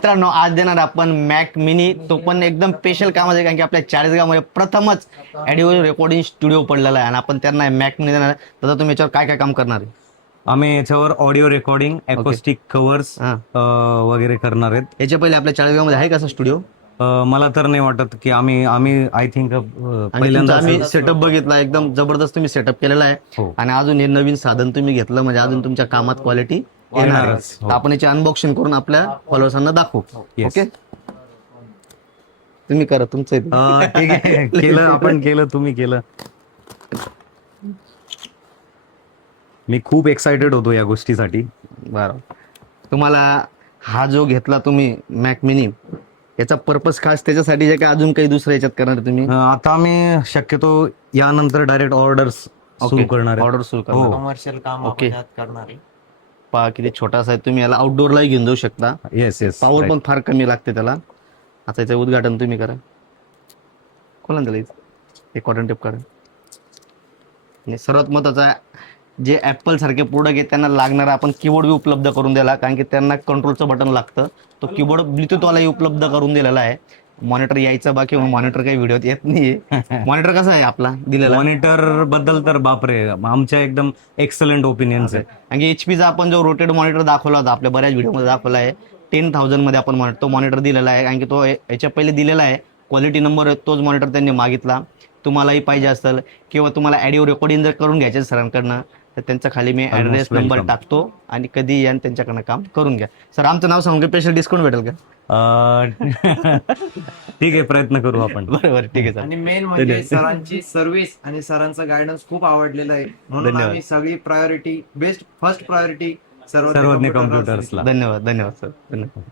मित्रांनो आज देणार आपण मॅक मिनी, तो पण एकदम स्पेशल कामाचं आहे कारण की आपल्या चाळीसगावमध्ये प्रथमच ऑडिओ रेकॉर्डिंग स्टुडिओ पडलेला आहे आणि आपण त्यांना मॅक मिनी देणार आहे. तर तुम्ही याच्यावर काय काय काम करणार आहे? आम्ही याच्यावर ऑडिओ रेकॉर्डिंग, अकोस्टिक कव्हर्स वगैरे करणार आहेत. याच्या पहिले आपल्या चाळीसगावमध्ये आहे का असा स्टुडिओ? मला तर नाही वाटत की आम्ही आय थिंक पहिल्यांदा आम्ही सेटअप बघितला, एकदम जबरदस्त तुम्ही सेटअप केलेला आहे. हो. आणि अजून हे नवीन साधन तुम्ही घेतलं म्हणजे अजून तुमच्या कामात क्वालिटी येणार आहे. येणारच. हो. तर आपण याचे अनबॉक्सिंग करून आपल्या फॉलोअर्सांना दाखवू. Yes. ओके, तुम्ही करा तुमचं इथे. ठीक आहे. केलं, आपण केलं, तुम्ही केलं. मी खूप एक्साइटेड होतो या गोष्टीसाठी. बरं, तुम्हाला हा जो घेतला तुम्ही मॅक मिनी, याचा पर्पस खास त्याच्यासाठी जे काय अजून काही दुसऱ्या याच्यात करणार आहे तुम्ही? आता आम्ही शक्यतो यानंतर डायरेक्ट ऑर्डर्स सुरू करणार आहे. ऑर्डर सुरू करणार. कमर्शियल काम ओके. आपण यात करणार आहे. पहा किती छोटासा आहे, तुम्ही याला आउटडोअरलाही घेऊन जाऊ शकता. Yes yes. पावर पण फार कमी लागते त्याला. आता याचं उद्घाटन तुम्ही करा. खोला ना त्याला, एक कॉटन टेप करा. आणि सर्वात महत्वाचं आहे, जे ऍपल सारखे प्रोडक्ट आहेत त्यांना लागणारा आपण कीबोर्ड बी उपलब्ध करून दिला, कारण की त्यांना कंट्रोलचं बटन लागतं. तो कीबोर्ड ब्लूटूथवालाही उपलब्ध करून दिलेला आहे. मॉनिटर यायचं बाकी, मॉनिटर काही व्हिडिओत येत नाहीये. मॉनिटर कसा आहे आपला दिलेला? मॉनिटर बद्दल तर बापरे, आमच्या एकदम एक्सलंट ओपिनियन्स आहे. कारण की एचपीचा आपण जो रोटेड मॉनिटर दाखवला होता आपल्या बऱ्याच व्हिडिओमध्ये दाखवला आहे, 10,000 मध्ये आपण तो मॉनिटर दिलेला आहे. कारण की तो याच्या पहिले दिलेला आहे, क्वालिटी नंबर तोच मॉनिटर त्यांनी मागितला. तुम्हालाही पाहिजे असेल किंवा तुम्हाला ऑडिओ रेकॉर्डिंग जर करून घ्यायचे सरांकडनं, तर त्यांच्या खाली मी ॲड्रेस नंबर welcome. टाकतो आणि कधी या त्यांच्याकडनं काम करून घ्या. सर आमचं नाव सांगून स्पेशल डिस्काउंट भेटेल का? ठीक आहे, प्रयत्न करू आपण. बरोबर, ठीक आहे सर. आणि मेन म्हणजे सरांची सर्व्हिस आणि सरांचा गायडन्स खूप आवडलेला आहे, म्हणून धन्यवाद. आम्ही सगळी प्रायोरिटी, बेस्ट फर्स्ट प्रायोरिटी सर्वज्ञ कॉम्प्युटर्सला. धन्यवाद धन्यवाद सर, धन्यवाद.